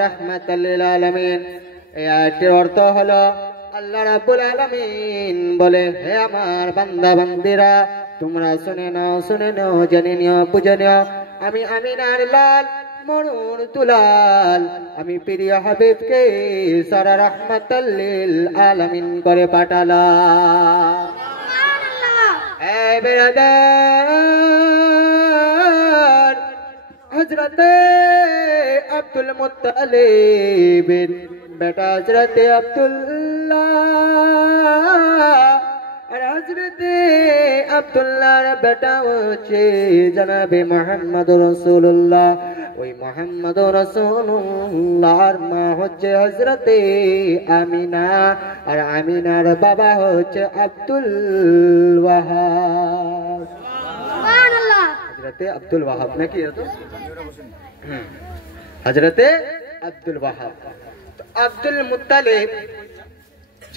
রাহমাতাল লিল আলামিন। এই আয়াতের অর্থ হলো আল্লাহ রাব্বুল আলামিন বলে, হে আমার বান্দা বান্দিরা, তোমরা শুনে নাও, জেনে নিও, বুঝে নিও, আমি আমিনার লাল মরুর দুলাল, আমি প্রিয় হাবিবকে সারা রাহমাতাল লিল আলামিন করে পাঠালাম। এ বেরাদার, হযরতে আব্দুল মুত্তালিবের বেটা হযরতে আব্দুল্লাহ, আর হযরতে আব্দুল্লাহর বেটা হচ্ছে জনাবে মুহাম্মদুর রাসূলুল্লাহ। ওই মুহাম্মদুর রাসূলুল্লাহর মা হচ্ছে হযরতে আমিনা, আর আমিনার বাবা হচ্ছে আব্দুল ওয়াহাব। সুবহানাল্লাহ। হযরতে আব্দুল ওয়াহাব নাকি এতো? হযরতে আব্দুল ওয়াহাব। আব্দুল মুত্তালিব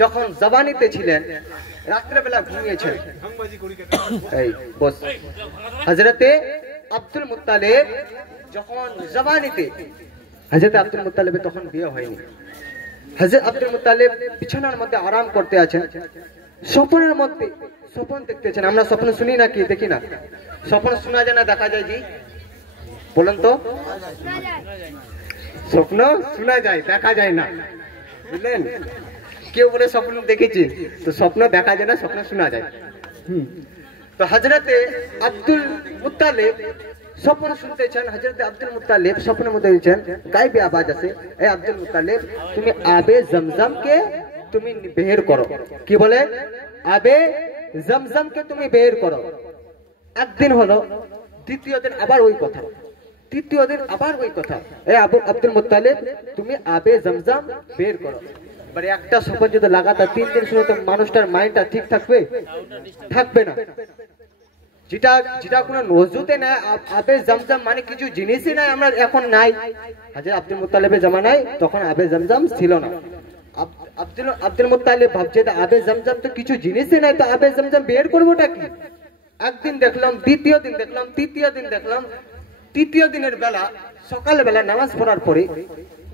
যখন জবানিতে ছিলেন, রাত্রেবেলা ঘুমিয়েছেন। এই বস, হযরতে আব্দুল মুত্তালিব যখন জবানিতে, হযরত আব্দুল মুত্তালিবের তখন বিয়ে হয়নি। হযরত আব্দুল মুত্তালিব বিছানার মধ্যে আরাম করতে আছেন। স্বপ্নের মধ্যে স্বপ্ন দেখতেছেন। আমরা স্বপ্ন শুনি না কি দেখি না? স্বপ্ন শোনা যায় না দেখা যায়? জি বলেন তো। স্বপ্ন শোনা যায়, দেখা যায় না, বুঝলেন? কেউ বলে স্বপ্ন দেখেছি, তো স্বপ্ন দেখা যায় না, স্বপ্ন শোনা যায়। তো হযরতে আব্দুল মুত্তালিব স্বপ্ন শুনতেছেন। হযরতে আব্দুল মুত্তালিব স্বপ্নের মধ্যে দিয়েছেন, গায়েবী আওয়াজ আছে, এ আব্দুল মুত্তালিব, তুমি আবে জমজমকে তুমি বের করো। কি বলে? আবে জমজমকে তুমি বের করো। একদিন হলো, দ্বিতীয় দিন আবার ওই কথা, তৃতীয় দিন আবার ওই কথা, এ আব্দুল মুত্তালিব, তুমি আবে জমজম বের করো। এবারে একটা স্বপ্ন যদি লাগাতার 3 দিন শুনে, তো মানুষটার মাইন্ডটা ঠিক থাকবে? থাকবে না। যেটা কোনো নজুতে নাই, আবে জমজম মানে কিছু জিনিসই নাই, আমরা এখন নাই। হযরত আব্দুল মুত্তালিবের জামানায় তখন আবে জমজম ছিল না। আব্দুল মুত্তালিব ভাবছে আবে জমজম তো কিছু জিনিসই নাই, তো আবে জমজম বের করবোটা কি? একদিন দেখলাম, দ্বিতীয় দিন দেখলাম, তৃতীয় দিন দেখলাম। তৃতীয় দিনের বেলা, সকাল বেলা নামাজ পড়ার পরে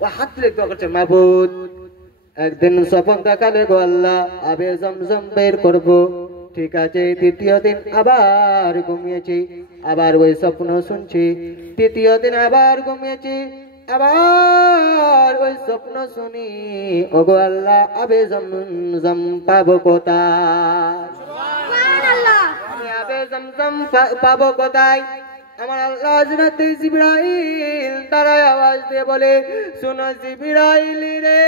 ও হাত তুলে দোয়া করছে, মাবুদ, একদিন স্বপ্ন দেখালে গো আল্লাহ, আবে জমজম বের করবো। ঠিক আছে। তৃতীয় দিন আবার ঘুমিয়েছি, আবার ওই স্বপ্ন শুনছি। তৃতীয় দিন আবার ঘুমিয়েছি, আবার ওই স্বপ্ন শুনি, ওগো আল্লাহ, আবে জমজম পাবো কোথায়? সুবহানাল্লাহ। আবে জমজম পাবো কোথায়? আমার আল্লাহ হযরত জিবরাইল তারা আওয়াজ দিয়ে বলে, শোনো জিবরাইল রে,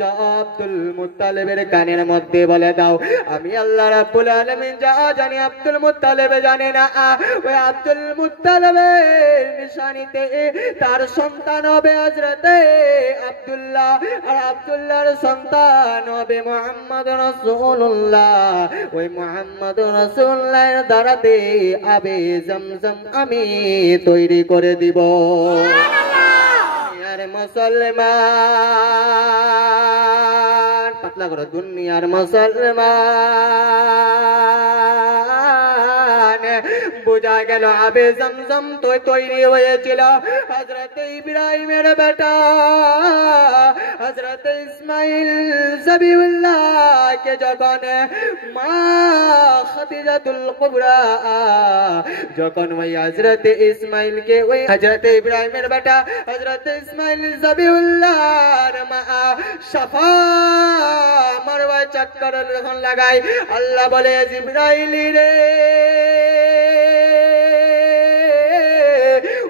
যাও আব্দুল মুত্তালিবের কানের মধ্যে বলে দাও, আমি আল্লাহ রাব্বুল আলামিন যা জানি আব্দুল মুত্তালিব জানে না। ওই আব্দুল মুত্তালিবের নিশানিতে তার সন্তান হবে হযরতে আব্দুল্লাহ, আর আব্দুল্লাহর সন্তান হবে মুহাম্মদুর রাসূলুল্লাহ। ওই মুহাম্মদুর রাসূলুল্লাহর দ্বারাতে আবে জমজম আমি তৈরি করে দিব। মুসলমান, পাতলা করো, দুনিয়ার মুসলমান, বোঝা গেল আবে জমজম তো তৈরি হয়েছিল হযরত ইব্রাহিমের বেটা হযরত ইসমাইল জবিউল্লাহকে যখন মা খাদিজাতুল কুবরা যখন ওই হযরত ইসমাইলকে, ওই হযরত ইব্রাহিমের বেটা হযরত ইসমাইল জবিউল্লাহর মা সাফা মারওয়া চক্কর যখন লাগায়, আল্লাহ বলে, জিবরাইল রে,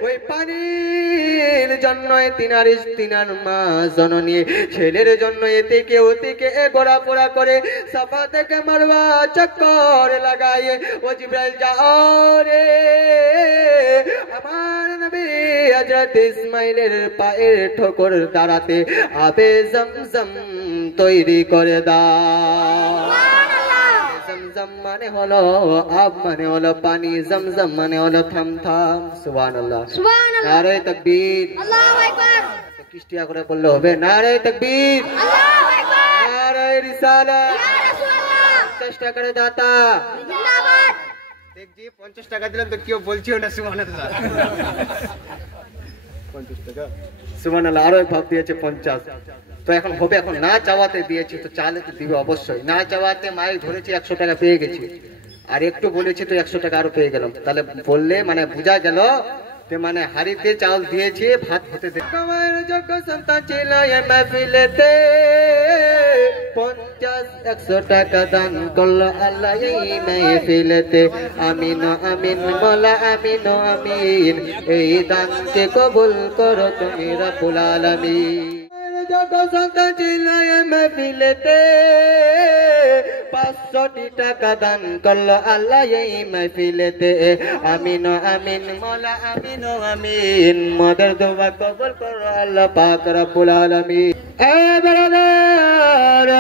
ওই পানির জন্য তিনার মা জননী ছেলের জন্য এতে ঘোরাফেরা করে সাফা থেকে মারওয়া চক্কর লাগায়। ও জিবরাইল, যাও রে, আমার নবী হযরত ইসমাইলের পায়ের ঠোকর দাঁড়াতে আবে জমজম তৈরি করে দাও। জমজম মানে হলো আব, মানে হলো পানি, জমজম মানে হলো থাম। সুবহানাল্লাহ, সুবহানাল্লাহ। নারে তাকবীর, আল্লাহু আকবার। কিস্তিয়া করে বললে হবে, নারে তাকবীর, আল্লাহু আকবার। নারে রিসালাত, ইয়া রাসূল। টাকার দাতা দেখছি 50 টাকা দিলাম তো কেউ বলছিও না সুবহানাল্লাহ। 50 টাকা সুবহানাল্লাহ। আরো ভাব দিয়েছে 50। তো এখন হবে, এখন না চাওয়াতে দিয়েছি তো চালে তো দিবে অবশ্যই। না চাওয়াতে মাইক ধরেছি 100 টাকা পেয়ে গেছি, আর একটু বলেছি তো 100 টাকা আরো পেয়ে গেলাম। তাহলে বললে মানে বোঝা গেল যে মানে হাড়িতে চাল দিয়েছে ভাত হতে দে। আমার যোগ্য সন্তান ছিল এই মাহফিলেতে 50-100 টাকা দান করলো আল্লাহ এই মাহফিলেতে। আমিন আমিন মোলা আমিন আমিন, এই দানকে কবুল করো তুমি রব্বুল আলামিন। যোগ্য সন্তান ছিল এই মাহফিলেতে 500 টাকা দান করলো আল্লাহ এই মাহফিলেতে। আমিন আমিন মোলা আমিন আমিন, মদের দোয়া কবুল করো আল্লাহ পাক রব্বুল আলামিন। এ ব্রাদার,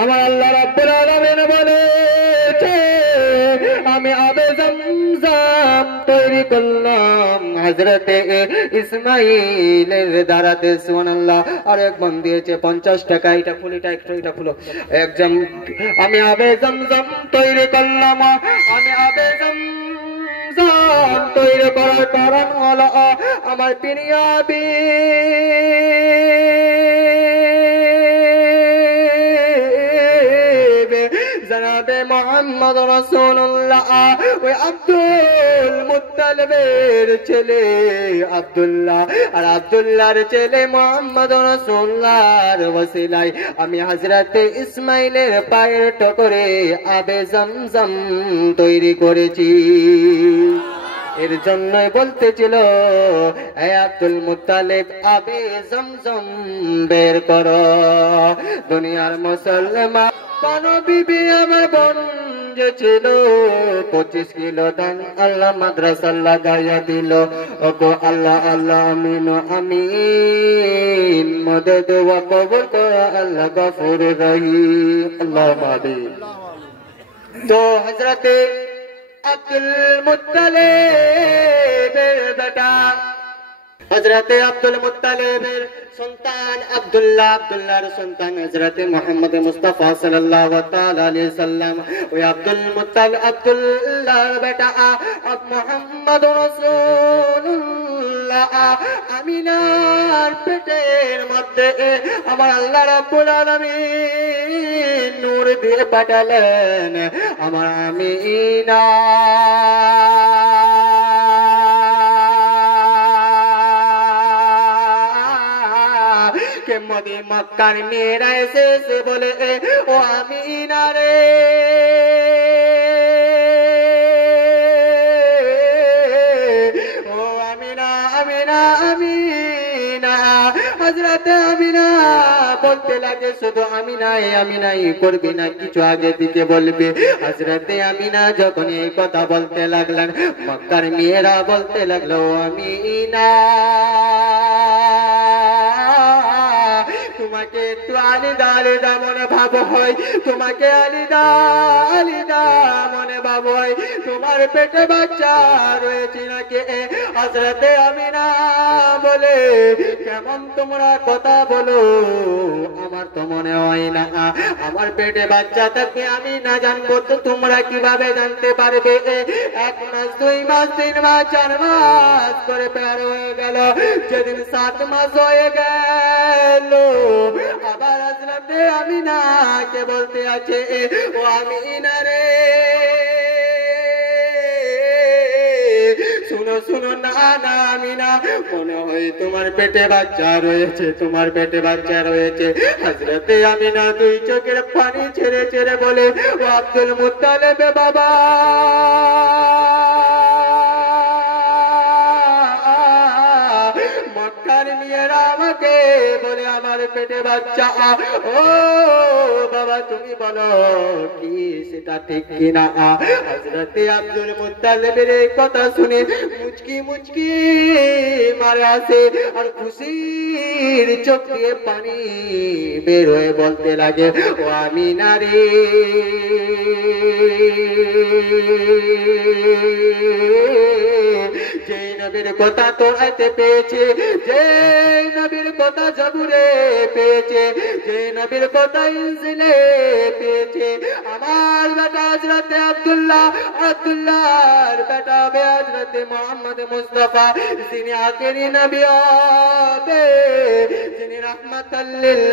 আমার আল্লাহ রব্বুল আলামিন বলেছে আমি আবে জমজম তৈরি করলাম হযরতে ইসমাঈলের দ্বারাতে। সুবহানাল্লাহ। আর এক বোন দিয়েছে 50 টাকা। এটা খুলো, এটা খুলো একদম। আমি আবে জমজম তৈরি করলাম, আমি আবে জমজম তৈরি করার কারণ হলো আমার প্রিয় জনাবে মুহাম্মদ রাসূলুল্লাহ। ওই আব্দুল মুত্তালিবের ছেলে আব্দুল্লাহ আর আব্দুল্লাহর ছেলে মুহাম্মদ রাসূলুল্লাহর ওসিলায় আমি হযরতে ইসমাঈলের পায়ের টকরে আবে জমজম তৈরি করেছি। এর জন্যই বলতেছিল এ আব্দুল মুত্তালিব আবে জমজম বের করো। দুনিয়ার মুসলমান বিবি আমার বোন যে ছিল 25 কিলো ধান আল্লাহ মাদ্রাসা লাগাইয়া দিল। ওগো আল্লাহ আল্লাহ আমিন আমিন, মদদ দোয়া কবুল করো আল্লাহ গফুর রহিম আল্লাহুম্মা আমিন। তো হযরতে আব্দুল মুত্তালিবের বেটা হযরতে আব্দুল মুত্তালিবের সন্তান আব্দুল্লাহ, আব্দুল্লাহর সন্তান হযরতে মুহাম্মদ মুস্তাফা সাল্লাল্লাহু তাআলা আলাইহি সাল্লাম। ওই আব্দুল মুত্তালিব আব্দুল্লাহর বেটা মুহাম্মদ রাসূলুল্লাহ আমিনার পেটের মধ্যে আমার আল্লাহ রাব্বুল আলামিন নূর দিয়ে পাঠালেন আমার আমিনা। মদি মক্কার মেয়েরা এসে বলে ও আমিনা রে, ও আমিনা আমিনা আমিনা। হযরতে আমিনা বলতে লাগে শুধু আমিনাই আমিনাই করবি না, কিছু আগে দিকে বলবি। হযরতে আমিনা যখন এই কথা বলতে লাগলেন মক্কার মেয়েরা বলতে লাগলো আমিনা তোমাকে একটু আলিদা আলিদা মনে ভাব হয়, তোমাকে আলিদা আলিদা মনে ভাব হয়, তোমার পেটে বাচ্চা রয়েছে নাকি? হযরতে আমিনা বলে কেমন তোমরা কথা বলো, আমার তো মনে হয় না আমার পেটে বাচ্চা থাকে আমি না জানবো তো তোমরা কিভাবে জানতে পারবে? 1 মাস 2 মাস 3 মাস 4 মাস করে পার হয়ে গেল, যেদিন 7 মাস হয়ে গেল আবার হযরতে আমিনাকে বলতে আছে ও আমিনা রে শুনো শুনো না না আমিনা মনে হয় তোমার পেটে বাচ্চা রয়েছে, তোমার পেটে বাচ্চা রয়েছে। হযরতে আমিনা 2 চোখের পানি ছেড়ে ছেড়ে বলে ও আব্দুল মুত্তালিব বাবা মক্কার মেয়েরা আমাকে বলে আমার পেটে বাচ্চা, ও বাবা তুমি বলো কি সেটা ঠিক কিনা? হযরতে আব্দুল মুত্তালিবের এই কথা শুনে মুচকি মুচকি মারে আসে আর খুশির চোখ দিয়ে পানি বের হয়ে বলতে লাগে ও আমিনা রে যে নবীর কথা তোরাতে পেয়েছে, যে নবীর কথা জবুরে পেয়েছে, যে নবীর কথা ইনজিলে পেয়েছে, আমার হযরতে আব্দুল্লাহ, আব্দুল্লাহর বেটা হবে হযরতে মুহাম্মদ মুস্তাফা, যিনি আখেরি নবী হবে, যিনি রাহমাতাল লিল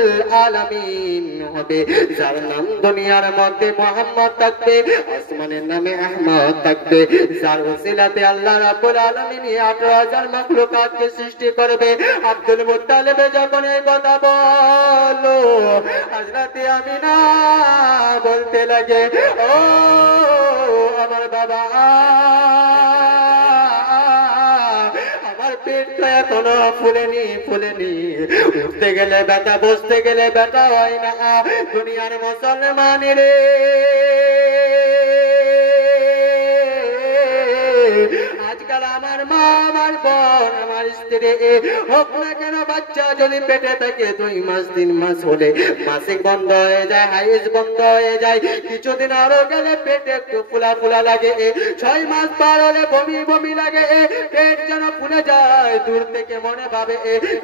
আলামিন হবে, যার নাম দুনিয়ার মধ্যে মুহাম্মদ থাকবে, আসমানের নামে আহমদ থাকবে, যার ওসিলাতে আল্লাহ রাব্বুল আলামিন 18,000 মাখলুকাতকে সৃষ্টি করবে। আব্দুল মুত্তালিব যখন এই কথা বলল, হযরতে আমিনা বলতে লাগে, ও আমার বাবা, আমার পেট তো এখনো ফুলেনি, উঠতে গেলে ব্যথা, বসতে গেলে ব্যথা হয় না। দুনিয়ার মুসলমানের আজকাল আমার মা, আমার বোন, আমার স্ত্রী হোক না কেন, বাচ্চা যদি পেটে থাকে 2 মাস 3 মাস হলে মাসিক বন্ধ হয়ে যায়, হাইজ বন্ধ হয়ে যায়, কিছুদিন আরো গেলে পেটে একটু ফুলা ফুলা লাগে, 6 মাস পার হলে বমি বমি লাগে, পেট যেন ফুলে যায়, দূর থেকে মনে ভাবে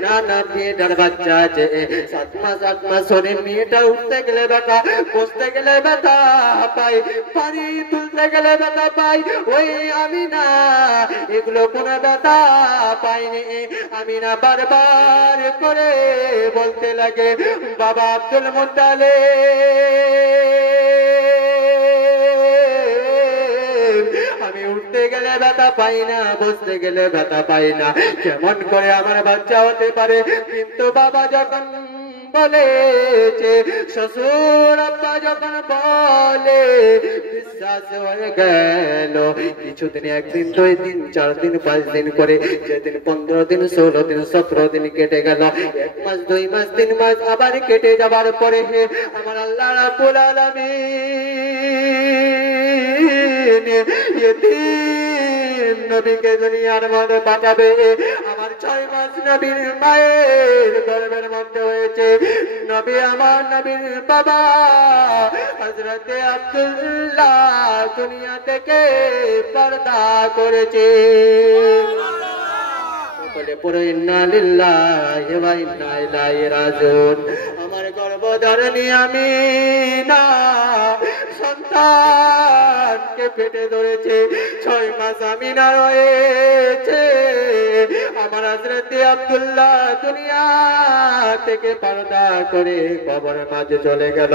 না না মেয়েটার বাচ্চা আছে। 7 মাস 8 মাস হলে মেয়েটা উঠতে গেলে ব্যথা, বসতে গেলে ব্যথা পাই, পানি তুলতে গেলে ব্যথা পাই। ওই আমি না এগুলো কোনো ব্যথা পাইনি। আমিনা বারবার করে বলতে লাগে, বাবা আব্দুল মুত্তালিব, আমি উঠতে গেলে ব্যথা পাই না, বসতে গেলে ব্যথা পাই না, কেমন করে আমার বাচ্চা হতে পারে? কিন্তু বাবা যখন বলেছে, শ্বশুর আব্বা যখন বলে, বিশ্বাস হয়ে গেল। কিছুদিন, 1 দিন 2 দিন 4 দিন 5 দিন করে, যেদিন 15 দিন 16 দিন 17 দিন কেটে গেল, 1 মাস 2 মাস 3 মাস আবার কেটে যাবার পরে আমার আল্লাহ রাব্বুল আলামিন ইতিম নবীকে দুনিয়ার মধ্যে পাঠাবে। আমার 6 মাস নবীর মায়ের গর্ভের মধ্যে হয়েছে নবী, আমার নবীর বাবা হযরতে আব্দুল্লাহ দুনিয়া থেকে পর্দা করেছে। বলে পড়ো ইন্না লিল্লাহি ওয়া ইন্না ইলাইহি রাজিউন। আমার গর্ভধারিণী আমিনা সন্তানকে পেটে ধরেছে, 6 মাস আমিনা রয়েছে। আমার হযরতে আব্দুল্লাহ দুনিয়া থেকে পর্দা করে কবরের মাঝে চলে গেল।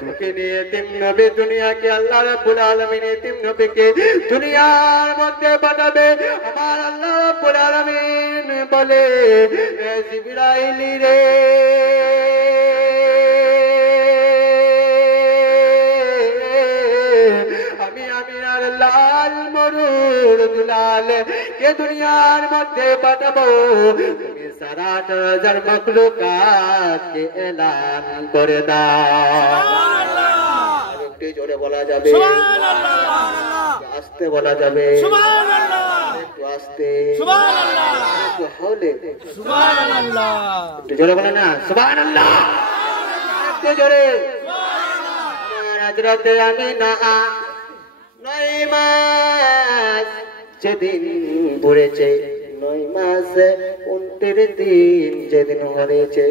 দুঃখে নিয়ে এতিম নবী দুনিয়াকে আল্লাহ রাব্বুল আলামিন এতিম নবীকে দুনিয়ার মধ্যে পাঠাবে। আমার আল্লাহ রাব্বুল আলামিন বলে, এ জিবরাইল রে, আমি আমিনার লাল মরুর দুলাল কে দুনিয়ার মধ্যে পাঠাবো। তুমি 18,000 মাখলুকাতকে এলান করে দাও। একটু জোরে বলা যাবে, আস্তে বলা যাবে, একটু আস্তে, একটু হলে, একটু জোরে বলে না সুবহানাল্লাহ, একটু জোরে। হযরতে আমিনা 9 মাস যেদিন পড়েছে, 9 মাস 29 দিন যেদিন হয়েছে,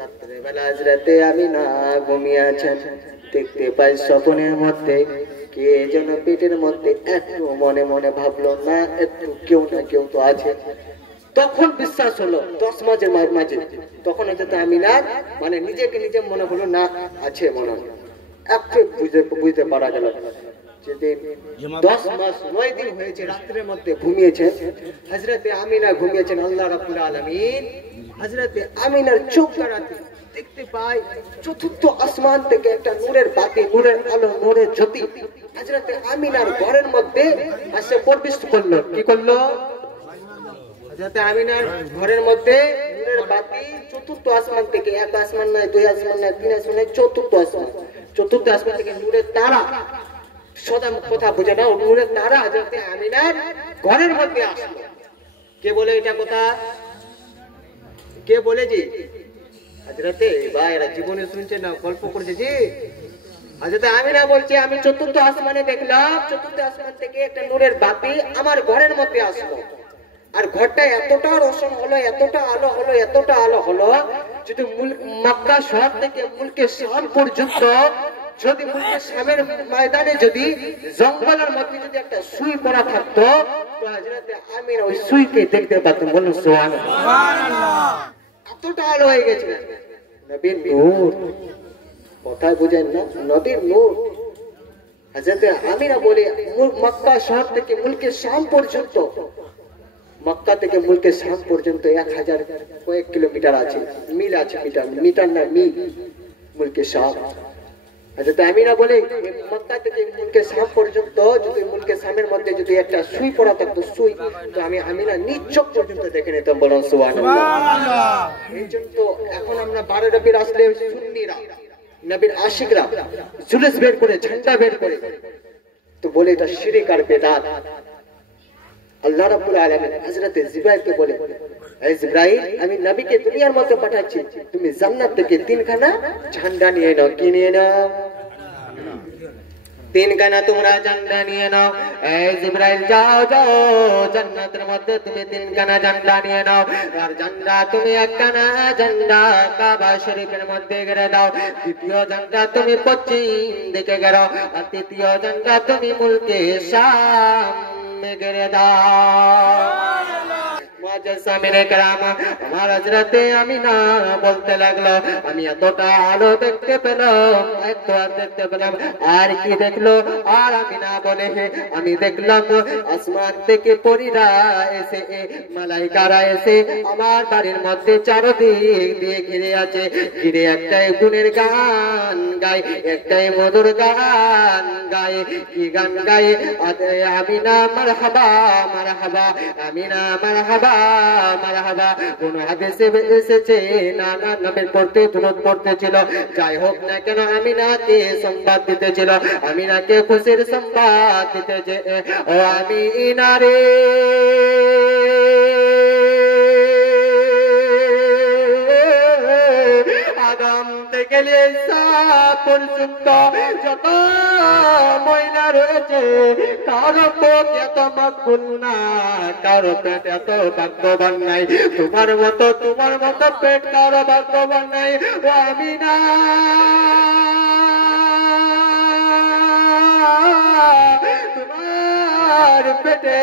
রাত্রেবেলা হযরতে আমিনা ঘুমিয়ে আছেন। দেখতে পাই স্বপ্নের মধ্যে কে যেন পেটের মধ্যে একটু মনে মনে ভাবলো, না একটু কেউ না কেউ তো আছে। তখন বিশ্বাস হলো 10 মাসের মাঝে, তখন হযরতে আমিনা মানে নিজেকে নিজে মনে হলো, না আছে মনে হয়, একটু বুঝতে পারা গেল। যেদিন 10 মাস 9 দিন হয়েছে, রাত্রের মধ্যে ঘুমিয়েছেন হযরতে আমিনা, ঘুমিয়েছেন। আল্লাহ রাব্বুল আলামিন হযরতে আমিনার চোখ রাতে দেখতে পাই চতুর্থ আসমান থেকে একটা নূরের বাতি, নূরের আলো, নূরের জ্যোতি হযরতে আমিনার ঘরের মধ্যে এসে প্রবেশ করলো। কি করলো? হযরতে আমিনার ঘরের মধ্যে নূরের বাতি চতুর্থ আসমান থেকে, 1 আসমান নয়, 2 আসমান নয়, 3 আসমান নয়, চতুর্থ আসমান, চতুর্থ আসমান থেকে নূরের তারা, সদা কথা বুঝে না, নূরের তারা হযরতে আমিনার ঘরের মধ্যে আসলো। কে বলে এটা কথা? কে বলেছে? হযরতে ভাইরা জীবনে শুনছে না, গল্প করছে জি। হযরতে আমিনা বলছে, আমি চতুর্থ আসমানে দেখলাম, চতুর্থ আসমান থেকে একটা নূরের বাতি আমার ঘরের মধ্যে আসলো। আর ঘরটা এতটা রোশন হলো, এতটা আলো হলো, এতটা আলো হলো, যদি মক্কা শহর থেকে মুলকে শাম পর্যন্ত যদি মুলকে শামের ময়দানে যদি জঙ্গলের মধ্যে যদি একটা সুই পড়া থাকতো তো হযরতে আমিনা ওই সুইকে দেখতে পারতেন। বলুন সুবহানাল্লাহ। এতটা আলো হয়ে গেছে নবীর নূর, কথায় বুঝেন না, নবীর নূর। হযরতে আমিনা বলে মক্কা শহর থেকে মুলকে শাম পর্যন্ত, মক্কা থেকে মুলকে শাম পর্যন্ত 1000 কয়েক কিলোমিটার আছে, মিল আছে, মিটার না মিল মুলকে শাম। হযরত আমিনা বলে মক্কা থেকে মুলকে শাম পর্যন্ত যদি মুলকে শামের মধ্যে যদি একটা সুই পড়া থাকতো, সুই, তো আমি আমিনা নিজ চোখ পর্যন্ত দেখে নিতাম। বলুন সুবহানাল্লাহ। এই জন্য এখন আমরা 12 রবির আসলে সুন্নিরা, নবীর আশিকরা জুলুস বের করে, ঝান্ডা বের করে, তো বলে এটা শিরক আর বেদাত। আল্লাহ রাব্বুল আলামিন হযরতে জিবরাইলকে বলে, এই জিবরাইল, আমি নবীকে দুনিয়ার মধ্যে পাঠাচ্ছি, তুমি জান্নাত থেকে 3খানা ঝান্ডা নিয়ে নাও। কি নিয়ে নাও? 3খানা তোমরা ঝান্ডা নিয়ে নাও। এই জিবরাইল, যাও যাও, জান্নাতের মধ্যে তুমি 3খানা ঝান্ডা নিয়ে নাও। আর ঝান্ডা তুমি 1খানা ঝান্ডা কাবা শরীফের মধ্যে গেড়ে দাও, দ্বিতীয় ঝান্ডা তুমি পশ্চিম দিকে গেড়ো, আর তৃতীয় ঝান্ডা তুমি মুলকে শাম গেড়ে দাও। আমার হযরতে আমিনা বলতে লাগলো, আমি এতটা আলো দেখতে পেলাম, এত দেখতে পেলাম, আর কি দেখলো? আর আমিনা বলে, আমি দেখলাম আসমান থেকে পরীরা এসে, মালাইকারা এসে আমার বাড়ির মধ্যে চারদিক দিয়ে ঘিরে আছে, ঘিরে একটাই গুণের গান গায়, একটাই মধুর গান গায়। কি গান গায়? আমিনা মারহাবা মারহাবা, আমিনা মারহাবা মারহাবা। কোন হাদিসে এসেছে না না নবীর পড়তে দুরূদ পড়তেছিল। যাই হোক না কেন, আমিনাকে সংবাদ দিতেছিল, আমিনাকে খুশির সংবাদ দিতেছে। ও আমিনা রে, আদম থেকে ঈসা পর্যন্ত যত মহিলা রয়েছে, কারো পেট এত মকবুল না, কারো পেট এত ভাগ্যবান নাই। তোমার মতো পেট কারো ভাগ্যবান নাই। ও আমিনা, তোমার পেটে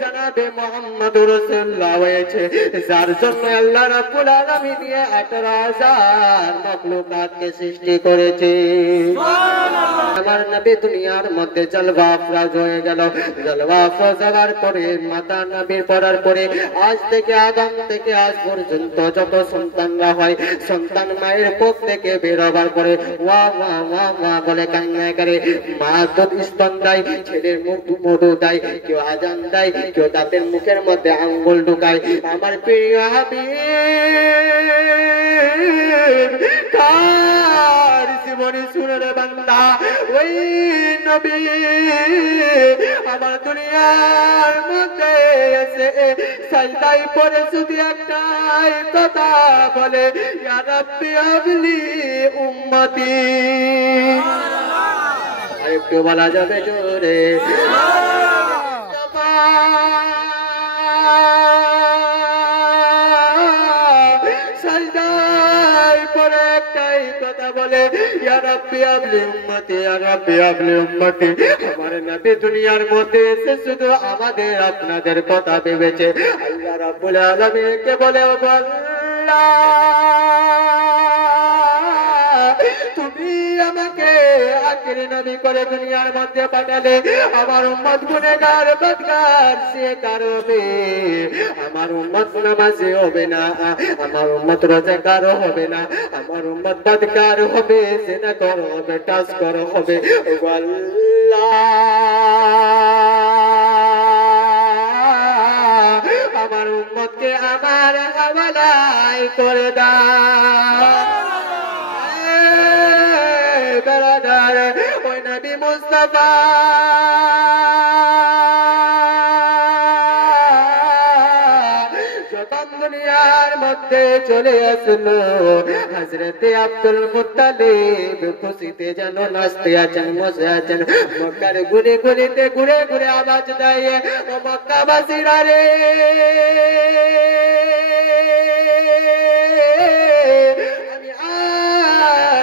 জনাবে মুহাম্মদুর রাসূলুল্লাহ হয়েছে, যার জন্য আল্লাহ রাব্বুল আলামিন 18,000 মাখলুকাতকে সৃষ্টি করেছে। আমার নবী দুনিয়ার মধ্যে জলওয়া আফরোজ হয়ে গেল। জলওয়া আফরোজ হওয়ার পরে, মাতা নবীর পড়ার পরে, আজ থেকে আদম থেকে আজ পর্যন্ত যত সন্তানরা হয়, সন্তান মায়ের কোখ থেকে বের হবার পরে ওয়া ওয়া ওয়া ওয়া বলে কান্না করে। মা দুধ স্তন দেয়, ছেলের মুখ মধু দেয়, কেউ আজান দেয়, কেউ দাঁতের মুখের মধ্যে আঙ্গুল ঢুকায়। আমার প্রিয় হাবিব কার জীবনী শুনে রে বান্দা, ওই নবী আমার দুনিয়ার মধ্যে এসে সাজদায় পড়ে শুধু একটাই কথা বলে, ইয়া রাব্বি হাবলি উম্মতি। একটু বলা যাবে জোরে? সাজদায় পড়ে একটাই কথা বলে, ইয়া রাব্বি হাবলি উম্মতি, ইয়া রাব্বি হাবলি উম্মতি। আমার নবী দুনিয়ার মধ্যে এসে শুধু আমাদের আপনাদের কথা ভেবেছে। আল্লাহ রাব্বুল আলামিনকে বলে, ও আল্লাহ, তুমি আমাকে আখিরি নবী করে দুনিয়ার মধ্যে পাঠালে, আমার উম্মত গুনাহগার বদকার শিকার হবে, আমার উম্মত নামাজি হবে না, আমার উম্মত রোজাদার হবে না, আমার উম্মত বদকার হবে, জিনাকার হবে, টাস্কর হবে। ও আল্লাহ, আমার উম্মতকে আমার হাওয়ালায় করে দাও। ওই নবী মুস্তাফা যখন দুনিয়ার মধ্যে চলে আসলো, হযরতে আব্দুল মুত্তালিব খুশিতে যেন নাচতে আছেন, বসে আছেন। মক্কার গলিতে ঘুরে ঘুরে আওয়াজ দেয়, ও মক্কাবাসীরা রে, আমি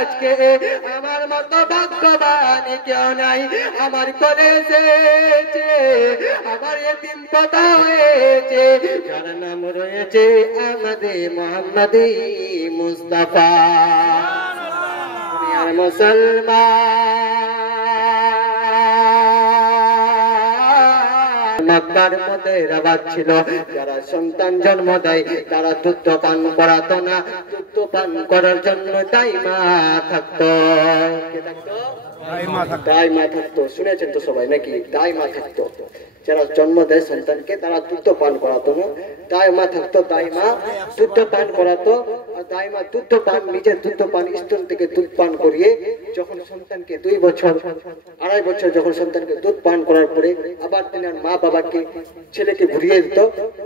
আজকে আমার মতো ভাগ্যবান কেউ নাই। আমার কোলে এসেছে আমার এতিম কথা হয়েছে, যার নাম রয়েছে আমাদের মোহাম্মদী মুস্তাফা। দুনিয়ার মুসলমান মক্কার মধ্যে রাবাত ছিল, যারা সন্তান জন্ম দেয় তারা দুধ পান করাতো না, দুধ পান করার জন্য দাইমা থাকতো। কে থাকতো? দাইমা থাকতো। শুনেছেন তো সবাই নাকি? দাইমা থাকতো। যারা জন্ম দেয় সন্তানকে তারা দুধ পান করাতো না, দাইমা থাকতো। দাইমা দুধ পান করাতো, আর দাইমা দুধ পান, নিজের দুধ পান স্তন থেকে দুধ পান করিয়ে যখন সন্তানকে 2 বছর 2.5 বছর যখন সন্তানকে দুধ পান করার পরে আবার তিনি মা বাবাকে ছেলেকে ঘুরিয়ে দিত।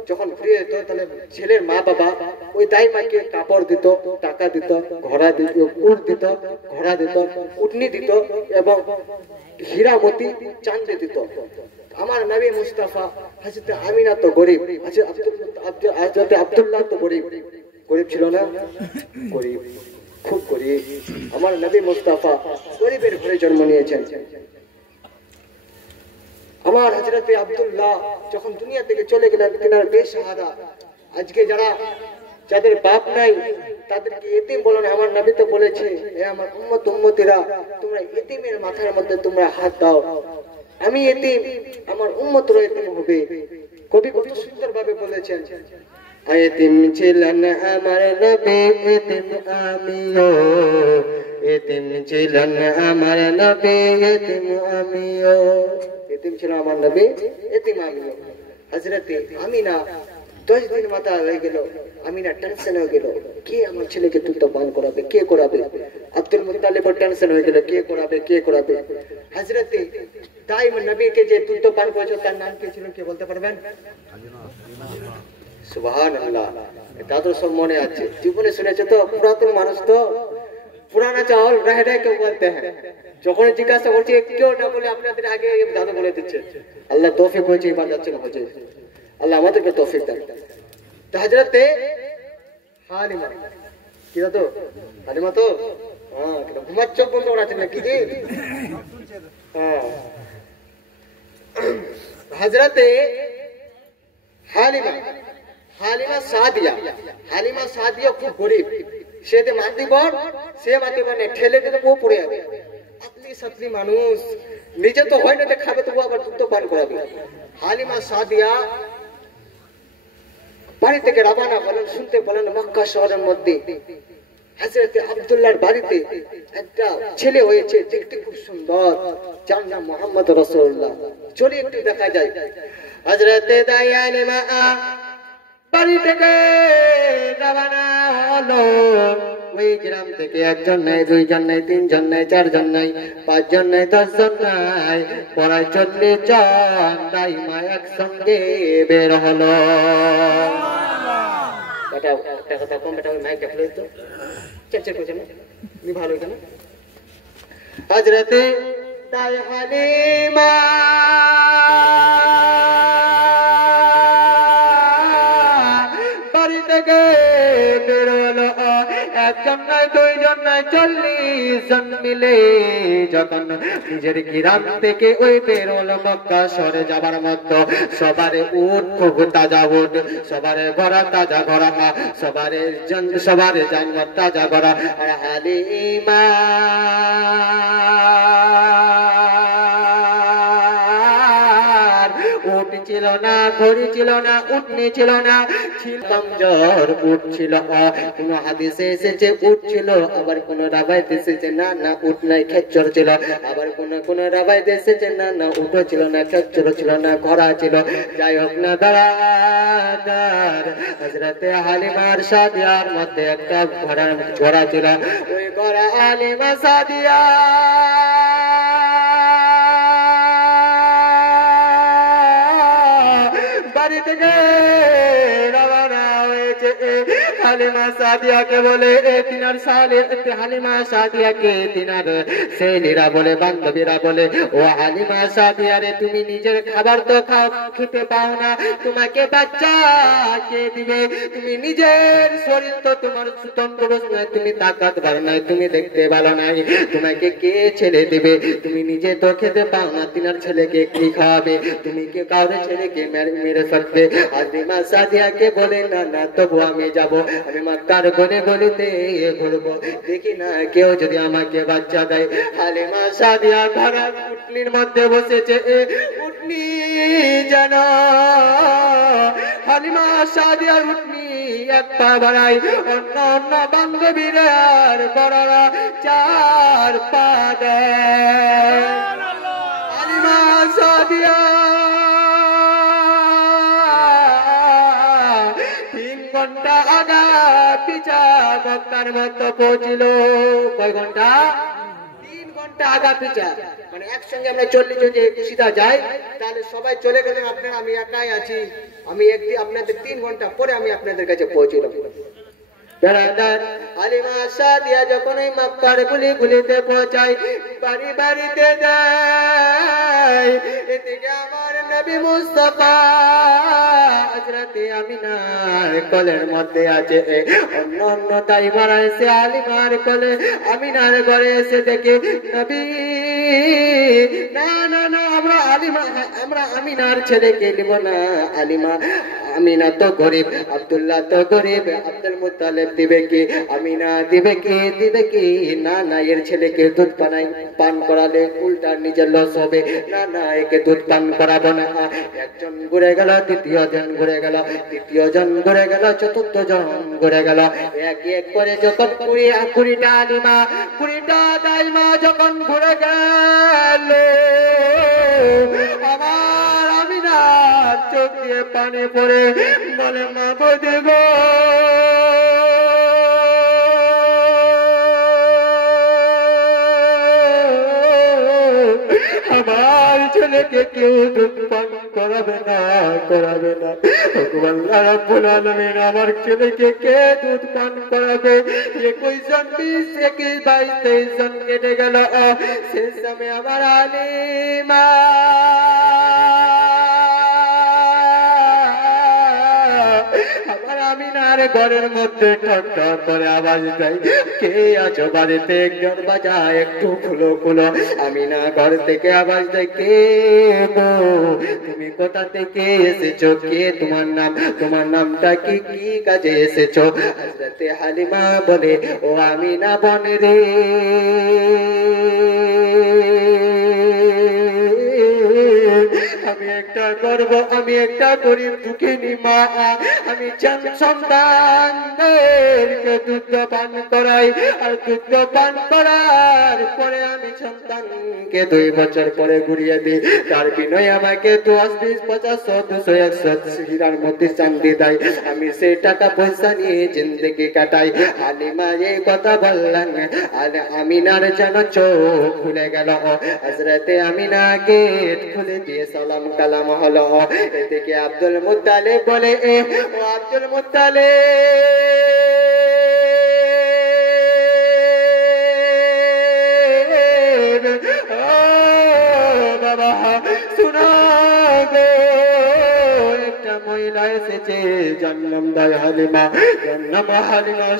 যখন ঘুরিয়ে দিত তাহলে ছেলের মা বাবা ওই দাইমাকে কাপড় দিত, টাকা দিত, ঘোড়া দিত, উট দিত, ঘোড়া দিত, উটনি দিত এবং হীরামতি চাঁদে দিত। আমার নবী মুস্তাফা হযরত আমিনা তো গরিব, হযরত আব্দুল্লাহ তো গরিব। গরিব ছিল না? গরিব, খুব গরিব। আমার নবী মুস্তাফা গরিবের ঘরে জন্ম নিয়েছেন। আমার হযরত আব্দুল্লাহ যখন দুনিয়া থেকে চলে গেলেন তিনার বেসাহারা। আজকে যাদের বাপ নাই তাদেরকে এতিম বলো না। আমার নবী তো বলেছে, হে আমার উম্মতিরা, তোমরা এতিমের মাথার মধ্যে তোমরা হাত দাও। আমি এতিম, আমার উম্মতরা এতিম হবে। কবি কত সুন্দর ভাবে বলেছেন, এতিম ছিলেন আমার নবী এতিম আমিও, এতিম ছিলেন আমার নবী এতিম আমিও। এতিম ছিল আমার নবী, এতিম আমিও। হযরতে আমিনা 10 দিন মাথা হয়ে গেল। আমিনা টেনশন হয়ে গেল, কে আমার ছেলেকে দুধ পান করাবে, কে করাবে? আব্দুল মুত্তালিব টেনশন হয়ে গেল, কে করাবে, কে করাবে? হযরতে দাইম নবীকে যে দুধ পান করেছে তার নাম কি ছিল, কে বলতে পারবেন? সুবহানাল্লাহ। এটা তো সব মনে আছে, জীবনে শুনেছে তো। পুরাতন মানুষ তো, পুরানা চাউল রহে কেউ বলতে হ্যাঁ। যখন জিজ্ঞাসা করছে কেউ না বলে আপনাদের আগে দাদু বলে দিচ্ছে। আল্লাহ তৌফিক হয়েছে, এবার যাচ্ছে না হয়েছে। আল্লাহ আমাদেরকে তৌফিক দেন। তো হযরতে হালিমা, কি দাদু? হালিমা তো হ্যাঁ, ঘুমার চোখ বন্ধ করা আছে নাকি? হ্যাঁ, হযরতে হালিমা সাদিয়া খুব গরিব। সে মাতিবর নেই, ঠেলে দিতে ও পড়ে যাবে। পাতলি সাতলি মানুষ, নিজে তো হয় না, খাবে তবু আবার দুধ পান করাবে। হালিমা সাদিয়া বাড়ি থেকে রওনা হলেন, শুনতে পেলেন মক্কা শহরের মধ্যে হযরত আব্দুল্লাহর বাড়িতে একটা ছেলে হয়েছে, দেখতে খুব সুন্দর, যার নাম মুহাম্মদ রাসূলুল্লাহ। চলে একটু দেখা যায়। হযরতে হালিমা বাড়ি থেকে রওনা হলো। ওই গ্রাম থেকে 1 জন নাই, 2 জন নাই, 3 জন নাই, 4 জন নাই, 5 জন নাই, 10 জন নাই, প্রায় 40 জন দাইমা একসঙ্গে বের হলো। একটা কথা কম বেটা, ওই মাইকে ফেলে তো চেঁচে করছে না, ভালো কেন? হযরতে হালিমা বাড়ি থেকে বের হলো। 1 জন নয়, 2 জন নয়, 40 জন মিলে যখন নিজের গ্রাম থেকে ওই বের হলো মক্কা শহরে যাবার মতো। সবারে উট খুব তাজা উট, সবারে ঘোড়া তাজা ঘোড়া, সবারে জানোয়ার তাজা ঘোড়া। আর হালিমা উট ছিল না, ঘড়ি ছিল না, উটনি ছিল না, ছিল কমজোর উট ছিল। কোন হাদিসে এসেছে উট ছিল, আবার কোন রাবাইতে এসেছে না না উট নাই, খেচ্চর ছিল। আবার কোন রাবাইতে এসেছে না না উটও ছিল না, খেচ্চর ছিল না, ঘোড়া ছিল। যাই হোক না, দাঁড়াদার হযরতে হালিমার সাদিয়ার মধ্যে একটা ঘোড়া ছিল। ওই ঘোড়া হালিমা সাদিয়া বাড়ি থেকে রওনা হয়েছে। হালিমা সাদিয়াকে বলে তিনার সালে হালিমা সাদিয়াকে তিনার ছেলেরা বলে বান্ধবীরা বলে ও হালিমা সাদিয়া রে তুমি নিজের খাবার তো খেতে পাও না তোমাকে বাচ্চা কে দিবে তুমি নিজের শরীর তো তোমার তন্দুরস্ত নয় তুমি তাকতবার নাই তুমি দেখতে ভালো নাই তোমাকে কে ছেলে দিবে তুমি নিজে তো খেতে পাও না তিনার ছেলেকে কি খাওয়াবে তুমি কে কাউরে ছেলেকে মেরে ফেলবে হালিমা সাদিয়াকে বলে না না তবু আমি যাব আমি মক্কার গলে গলিতে ঘুরবো দেখি না কেউ যদি আমাকে বাচ্চা দেয় হালিমা সাদিয়া ঘোড়ার উটনির মধ্যে বসেছে উটনি যেন হালিমা সাদিয়ার উটনি এক পা বাড়াই অন্য অন্য বান্ধবীরা আর বড়রা চার পা দেয় হালিমা সাদিয়া 3 ঘন্টা আগা পিছা মক্কার মধ্যে পৌঁছিল কয় ঘন্টা 3 ঘন্টা আগা পিছা মানে একসঙ্গে আমরা 40 জন যে সিধা যাই তাহলে সবাই চলে গেলে আপনারা আমি একাই আছি আমি আপনাদের 3 ঘন্টা পরে আমি আপনাদের কাছে পৌঁছলাম বেরাদার হালিমা সাদিয়া যখন এই মক্কার গুলিতে পৌঁছায় বাড়ি বাড়িতে যায় এদিকে আমার নবী মুস্তাফা হযরত আমিনার কোলের মধ্যে আছে অন্য অন্য তাইমারা এসে হালিমার কোলে আমিনার ঘরে এসে দেখে নবী না না না আমরা আমিনার ছেলেকে নিব না হালিমা আমিনা তো গরিব আব্দুল্লাহ তো গরিব আব্দুল মুত্তালিব দিবে কি আমিনা দিবে কি না না এর ছেলেকে দুধ পান করালে উল্টা নিজের লস হবে না না একে দুধ পান করাবো না একজন ঘুরে গেল দ্বিতীয় জন ঘুরে গেল তৃতীয় জন ঘুরে গেল চতুর্থ জন ঘুরে গেল এক এক করে যখন 20টা আলিমা 20টা দাইমা যখন ঘুরে গেল আমার আমিনা চোখ দিয়ে পানি পড়ে বলে মাবুদ গো আমার ছেলেকে কেউ দুধ পান করাবে না আল্লাহ রাব্বুল আলামিন আমার ছেলেকে কে দুধ পান করাবে 21 জন 20 21 22 23 জন কেটে গেল শেষ সময় আমার আলিমা আমার আমিনার ঘরের মধ্যে ঠক করে আওয়াজ দেয় কে আছো বাড়িতে দরজা একটু খুলো আমিনা ঘর থেকে আওয়াজ দেয় কে গো তুমি কোথা থেকে এসেছো কে তোমার নামটা কি কাজে এসেছো হযরত হালিমা বলে ও আমিনা বোন রে আমি একটা গর্ব আমি একটা গরিব দুঃখিনী মা আমি সন্তানদেরকে দুধ পান করাই আর দুধ পান করার পরে আমি সন্তানকে 2 বছর পরে ঘুরিয়ে দিই তার বিনয় আমাকে 10 20 50 100 200 100 হীরার মধ্যে চাঁদি দেয় আমি সেই টাকা পয়সা নিয়ে জিন্দগি কাটাই হালিমা এই কথা বললেন আর আমিনার যেন চোখ খুলে গেল হযরত আমিনা গেট খুলে দিয়ে সালাম কালাম হলো এদিকে আব্দুল মুত্তালিব বলে ও আব্দুল মুত্তালিব বাবা শুনো গো একটা মহিলা এসেছে জন্ম দেয় হালিমা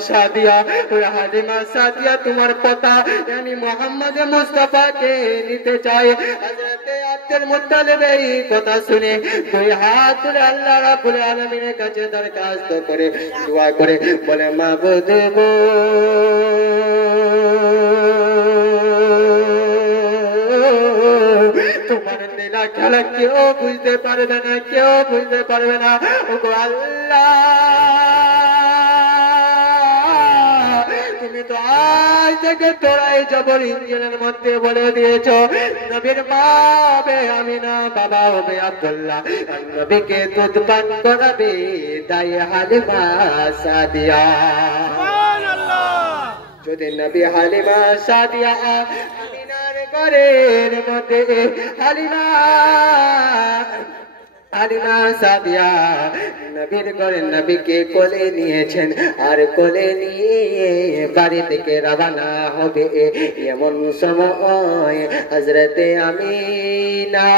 সাদিয়া ওই হালিমা সাদিয়া তোমার পতা यानी মোহাম্মদ মুস্তাফাকে নিতে চায় হযরত আব্দুল মুত্তালিব এই কথা শুনে দুই হাত তুলে আল্লাহ রাব্বুল আলামিনের কাছে দরখাস্ত করে দোয়া করে বলে মাবুদ গো তোমার লীলা খেলা কেউ বুঝতে পারবে না ওগো আল্লাহ তুমি তো আজ থেকে তোরাই জবর ইঞ্জিনের মধ্যে বলে দিয়েছ নবীর মা হবে আমিনা বাবা হবে আব্দুল্লাহ নবীকে দুধ পান করাবে তাই হালিমা সাদিয়া সুবহানাল্লাহ যদি নবী হালিমা সাদিয়া আমিনার ঘরের মধ্যে হালিমা হালিমা সাদিয়া নবীর ঘরে নবীকে কোলে নিয়েছেন, আর কোলে নিয়ে বাড়ি থেকে রওনা হবে। এমন সময় হযরতে আমিনা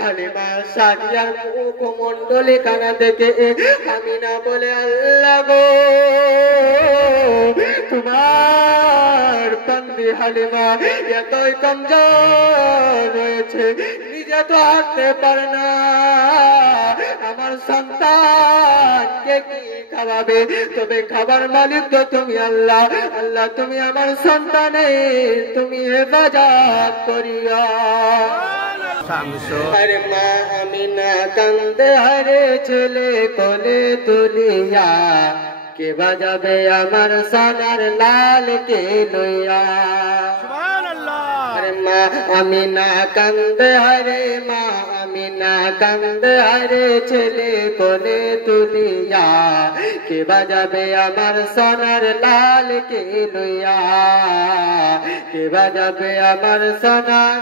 হালিমা সাদিয়ার মুখমণ্ডলে কানা দেখে আমিনা বলে, আল্লাহ গো, তোমার বান্দি হালিমা এতই কমজোর রয়েছে, নিজে তো হাঁটতে পারে না, আমার সন্তানকে কি খাওয়াবে? তবে খাবার মালিক তো তুমি আল্লাহ। আল্লাহ তুমি আমার সন্তানের তুমি হেফাজত করিয়া। আরে মা আমিনা কান্দে, আরে ছেলে কোলে তুলিয়া, কে বাজাবে আমার সোনার লাল কে লইয়া। আরে মা আমিনা কান্দে, আরে মা আমিনা কান্দে, আরে ছেলে কোলে তুলিয়া, কে বাজাবে আমার সোনার লাল কে লইয়া, কে বাজাবে আমার সোনার,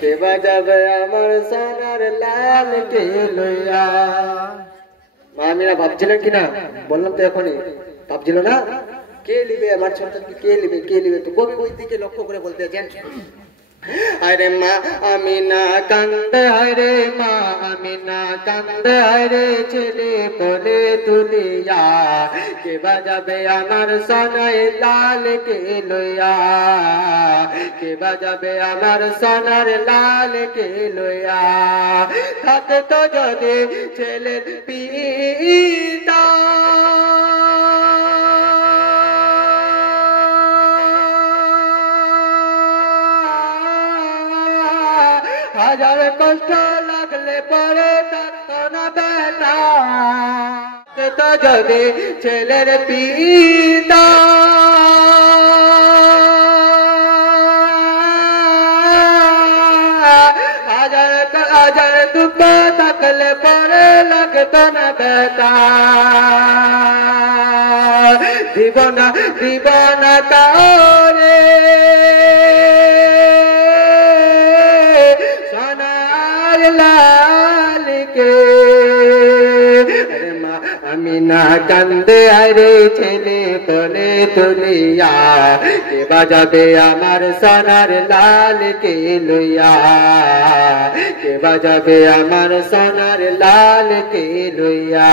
কে বাজাবে আমার সোনার লাল কে লইয়া। মা আমিনা ভাবছিলেন কিনা? বললাম তো এখনই, ভাবছিল না কে লিবে আমার সন্তানকে, কে লিবে, কে লিবে? তো কবি ওই দিকে লক্ষ্য করে বলতে আছেন, আরে মা আমিনা কান্দে, আরে মা আমিনা কান্দে, আরে ছেলে কোলে তুলিয়া, কে বাজাবে আমার সোনার লাল কে লইয়া, কে বাজাবে আমার সোনার লাল কে লইয়া। থাকতো যদি ছেলের পিতা, হাজার কষ্ট লাগলে পরে থাকতো না বেটা, তো যদি ছেলের পিতা, হাজার দুঃখ থাকলে পরে লাগতো না বেটা, দিব না কারে সোনার লাল কে। মা আমিনা কান্দে, আরে ছেলে কোলে তুলিয়া, কে বাজাবে আমার সোনার লাল কে লইয়া, কে বাজাবে আমার সোনার লাল কে লইয়া।